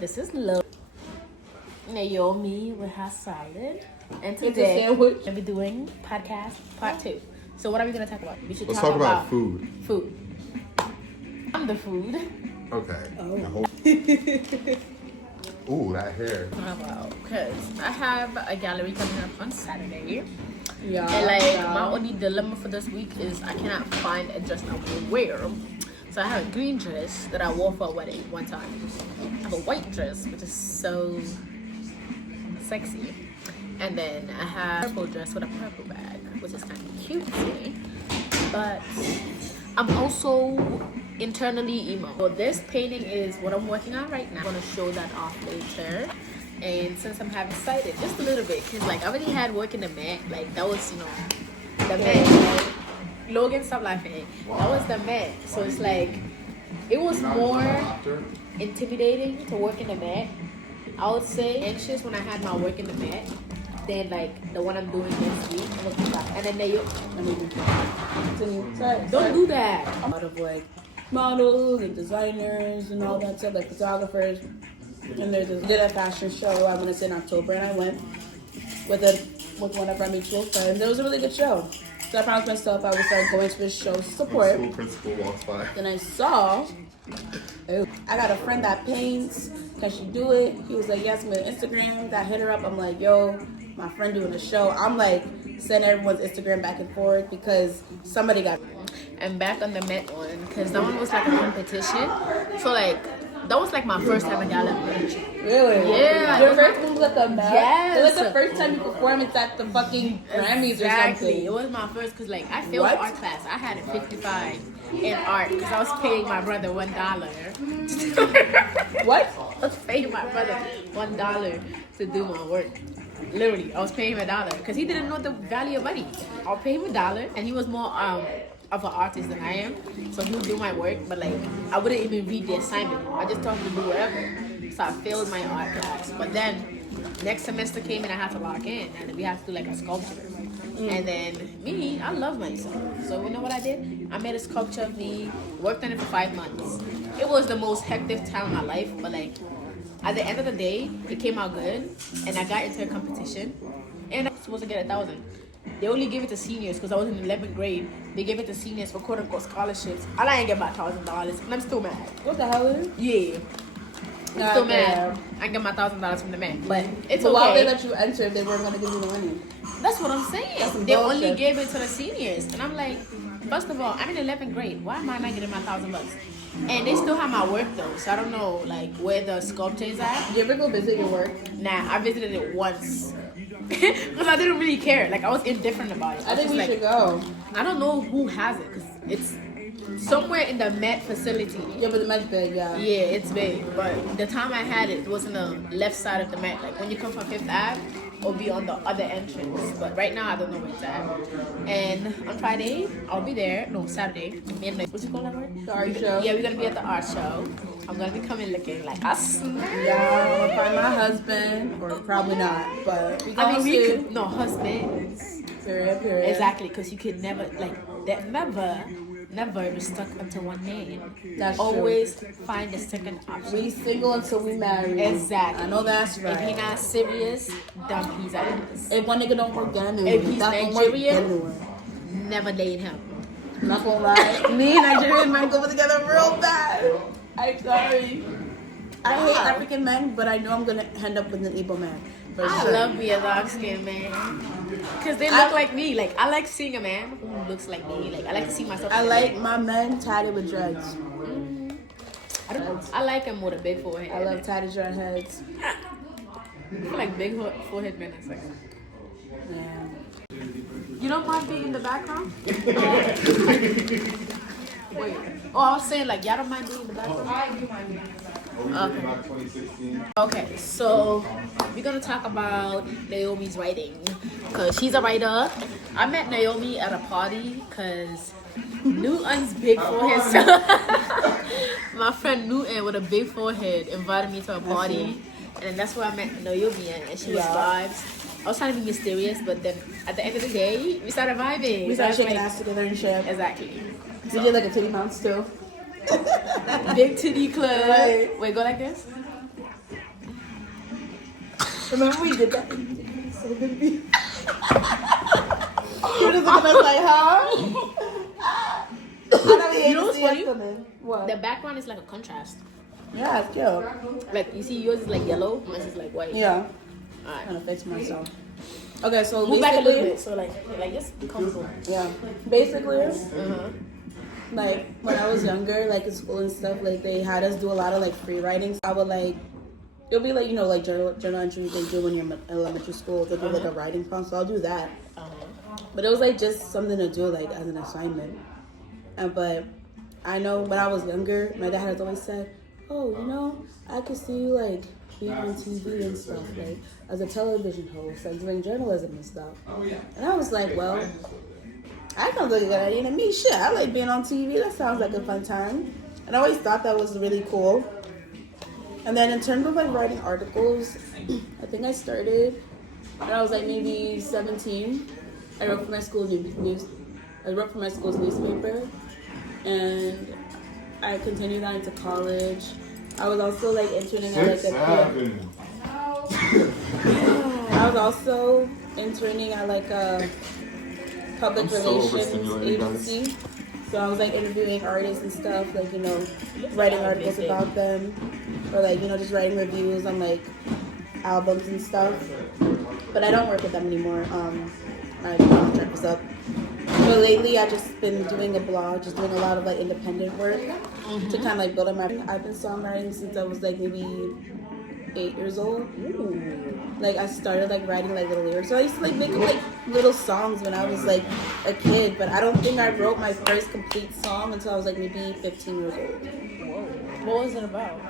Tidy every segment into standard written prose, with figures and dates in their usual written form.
This is Naomi with her salad. And It's a today, sandwich. we'll be doing podcast part 2. So what are we going to talk about? We should Let's talk about food. Food. I'm the food. Okay. Oh. Ooh, that hair. Wow. Because I have a gallery coming up on Saturday. Yeah. And my only dilemma for this week is I cannot find a dress I will wear. So I have a green dress that I wore for a wedding one time. I have a white dress, which is so sexy. And then I have a purple dress with a purple bag, which is kind of cutesy. But I'm also internally emo. So this painting is what I'm working on right now. I'm gonna show that off later. And since I'm half excited, just a little bit, because like I already had work in the Met, like that was, you know, the Met. Like, Logan, stop laughing. That was the Met. So it's like, it was more intimidating to work in the Met. I would say anxious when I had my work in the Met than like the one I'm doing this week. And then don't do that. A lot of like models and designers and all that stuff, like photographers. And there's this did a fashion show I went to in October, and I went with one of our mutual friends. It was a really good show. So I promised myself I would start going to this show to support. School principal walks by. Then I saw, I got a friend that paints. Can she do it? He was like, yes, I'm on Instagram. I hit her up. I'm like, yo, my friend doing a show. I'm like, send everyone's Instagram back and forth because somebody got. And back on the Met one, because that one was like a competition. So like, that was like my first time in gallery. Really? Yeah. Your first one was like a Met? Yes. It was the first time you performed at the fucking Grammys Exactly. or something. It was my first, because like I failed What? art class. I had a 55 in art because I was paying my brother $1. What? I was paying my brother $1 to do my work. Literally, I was paying him $1 because he didn't know the value of money. I'll pay him $1, and he was more of an artist than I am, so he would do my work, but like I wouldn't even read the assignment. I just told him to do whatever. So I failed my art class. But then next semester came and I had to log in, and we had to do like a sculpture. And then me, I love myself. So you know what I did? I made a sculpture of me, worked on it for 5 months. It was the most hectic time of my life, but like at the end of the day, it came out good, and I got into a competition, and I was supposed to get 1,000. They only gave it to seniors because I was in 11th grade. They gave it to seniors for quote-unquote scholarships. I didn't get my $1,000, and I'm still mad. What the hell is it? Yeah. I'm still mad. I get my $1,000 from the man, but it's so okay. why would they let you enter if they weren't going to give you the money? That's what I'm saying. That's some They bullshit. only gave it to the seniors, and I'm like, first of all, I'm in 11th grade. Why am I not getting my $1,000? And they still have my work though, so I don't know like where the sculpture is at. Did you ever go visit your work? Nah, I visited it once because I didn't really care. Like I was indifferent about it. I think we like, should go. I don't know who has it because it's somewhere in the Met facility. Yeah, but the Met's big, yeah. Yeah, it's big. But the time I had it, it was on the left side of the Met. Like when you come from Fifth Ave, it'll be on the other entrance. But right now, I don't know where it's at. And on Friday, I'll be there. No, Saturday. What's it called that word? The art show. Yeah, we're gonna be at the art show. I'm gonna be coming looking like a snack. Yeah, I'm going to find my husband. Or probably not, but we I going mean, we to. could, no, husbands. Period. Exactly, because you could never, like, that never be stuck onto one man. That's always find a second option. We single until we marry. Exactly. I know that's right. If he not serious, dump his ass. If one nigga don't work, then If he's that don't work, Nigerian, then never date him. I'm not gonna lie. Me and Nigerian men go together real bad. I'm sorry. I hate African men, but I know I'm gonna end up with an Igbo man. For I sure. love being a dark skinned man. Because they look like me. Like, I like seeing a man who looks like me. Like, I like to see myself. I like my men tatted with dreads. I like him with a big forehead. I love tatted dread heads. I feel like big forehead men is like. Yeah. You don't mind being in the background? Wait. Oh, I was saying like y'all don't mind being in the background? I do mind being in the background. Okay, so we're gonna talk about Naomi's writing because she's a writer. I met Naomi at a party because Newton's big forehead. My friend Newton with a big forehead invited me to a party, and that's where I met Naomi at, and she was vibes. I was trying to be mysterious, but then at the end of the day, we started vibing. We started So I shaking was ass together and shit. Exactly. We did like a titty bounce too. Big titty club. Right. Wait, go like this. Remember we did that? So good. You're just looking at us like, huh? I know we You know what's funny? What? The background is like a contrast. Yeah, it's cute. Like you see, yours is like yellow, mine is like white. Yeah. Alright. I'm trying to fix myself. Okay, so Move back a little basically- bit, so like just comfortable. Yeah. Basically, Uh-huh. like when I was younger, like in school and stuff, like they had us do a lot of like free writing. I would like, it'll be like, you know, like journal entries they do when you're in elementary school. They'll do like a writing prompt, so I'll do that. But it was like just something to do like as an assignment. But I know when I was younger, my dad has always said, "Oh, you know, I could see you like being on TV and stuff, like as a television host, like doing journalism and stuff." And I was like, well, I can look at that ain't me. Shit, I like being on TV. That sounds like a fun time. And I always thought that was really cool. And then in terms of like writing articles, I think I started when I was like maybe 17. I wrote for my school's newspaper, and I continued on into college. I was also like interning at like I was also interning at like a public relations agency. So I was like interviewing artists and stuff, like, you know, writing articles about them, or like, you know, just writing reviews on like albums and stuff. But I don't work with them anymore. My contract was up. But lately I've just been doing a blog, just doing a lot of like independent work to kind of like build up my. I've been songwriting since I was like maybe 8 years old. Ooh. Like I started like writing like little lyrics. So I used to like make like little songs when I was like a kid, but I don't think I wrote my first complete song until I was like maybe 15 years old. Whoa. What was it about?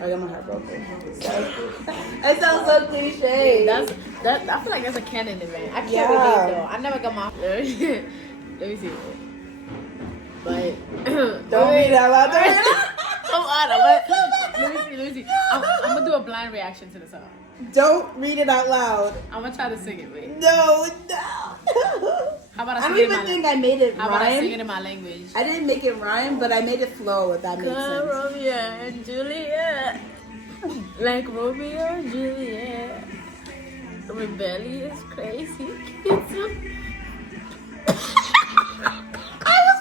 I got my heart broken. That sounds so cliche. I feel like that's a canon event. I can't relate though. I never got my. Let me see. But Don't read it out loud. Come on, let me see. I'm gonna do a blind reaction to the song. Don't read it out loud. I'm gonna try to sing it. Wait. No. How about I I sing don't it in even my think I made it How about I sing rhyme. it in my language? I didn't make it rhyme, but I made it flow, if that makes sense. Romeo and Juliet, like Romeo and Juliet, rebellious, crazy kids. I was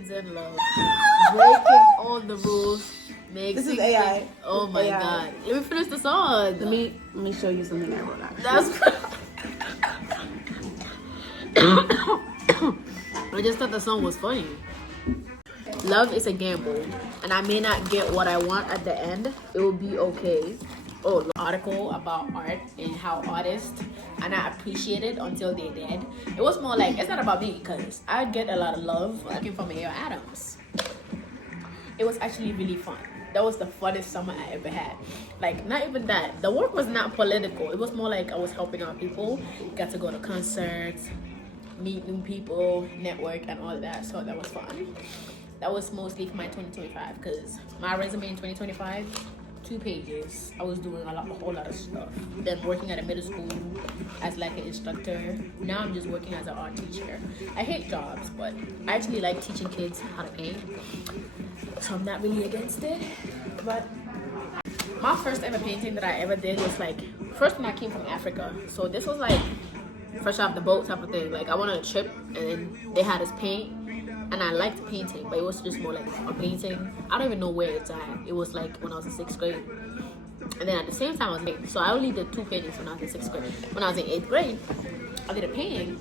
14! In love, breaking all the rules. Makes This is me AI. think- oh my AI. god! Let me finish the song. Let me show you something I wrote out. That's. I just thought the song was funny. Love is a gamble, and I may not get what I want at the end. It will be okay. Oh, article about art and how artists are not appreciated until they're dead. It was more like, it's not about me, because I get a lot of love working for Mayor Adams. It was actually really fun. That was the funnest summer I ever had. Like, not even that. The work was not political. It was more like I was helping out people. Got to go to concerts, meet new people, network, and all that. So that was fun. That was mostly for my 2025, because my resume in 2025, 2 pages. I was doing a whole lot of stuff. Then working at a middle school as like an instructor. Now I'm just working as an art teacher. I hate jobs, but I actually like teaching kids how to paint. So I'm not really against it. But my first ever painting that I ever did was like, first when I came from Africa. So this was like fresh off the boat type of thing. Like I went on a trip and then they had us paint. And I liked painting, but it was just more like a painting. I don't even know where it's at. It was like when I was in 6th grade. And then at the same time I was 8th. So I only did 2 paintings when I was in 6th grade. When I was in 8th grade, I did a painting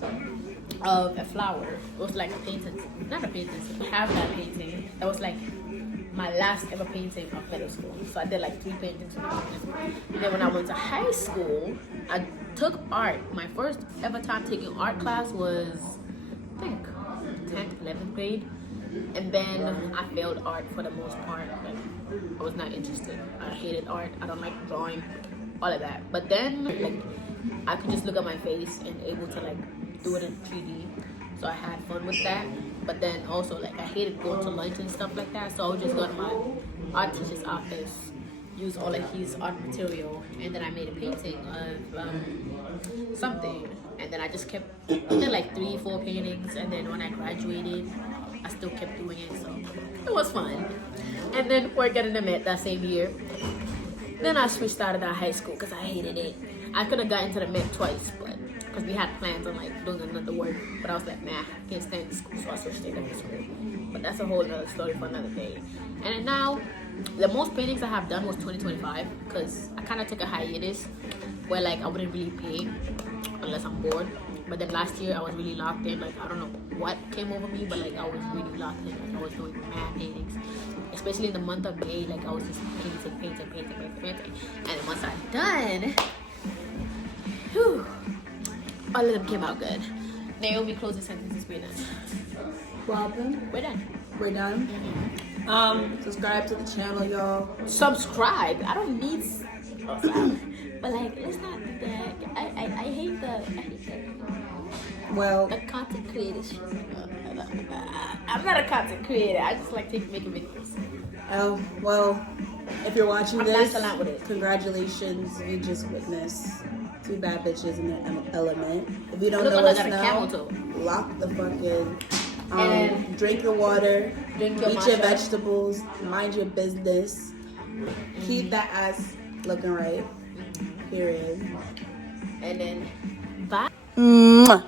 of a flower. It was like a painting, not a painting, so I have that painting. That was like my last ever painting of middle school. So I did like 3 paintings when I was in middle school. And then when I went to high school, I took art. My first ever time taking art class was, I think, 10th, 11th grade, and then I failed art for the most part. Like I was not interested. I hated art. I don't like drawing, all of that. But then like I could just look at my face and able to like do it in 3D. So I had fun with that. But then also like I hated going to lunch and stuff like that. So I would just go to my art teacher's office, use all of his art material, and then I made a painting of something. And then I just kept, I did like 3-4 paintings, and then when I graduated, I still kept doing it, so it was fun. And then we're getting them at that same year. Then I switched out of that high school because I hated it. I could have got into the Met twice, but because we had plans on like doing another work, but I was like, nah, I can't stand this school, so I switched to another school. But that's a whole other story for another day. And then now, the most paintings I have done was 2025 because I kind of took a hiatus where like I wouldn't really paint unless I'm bored. But then last year I was really locked in. Like I don't know what came over me, but like I was really locked in. Like I was doing mad paintings, especially in the month of May. Like I was just painting. And then once I'm done, whew, all of them came out good. Naomi, closing sentences. We're done. Well then, We're done. we're done. Subscribe to the channel, y'all. Subscribe. I don't need. But like, let's not do that. I hate the Well, content creators. I'm not a content creator. I just like making videos. oh, well, if you're watching I'm this, nonchalant with it. congratulations. You just witnessed two bad bitches in their element. If you don't Look know like I us got a camel now, toe. lock the fuck in. And Drink your water, drink your eat your matcha. vegetables, mind your business. Keep that ass looking right. Period. And then bye. Mwah.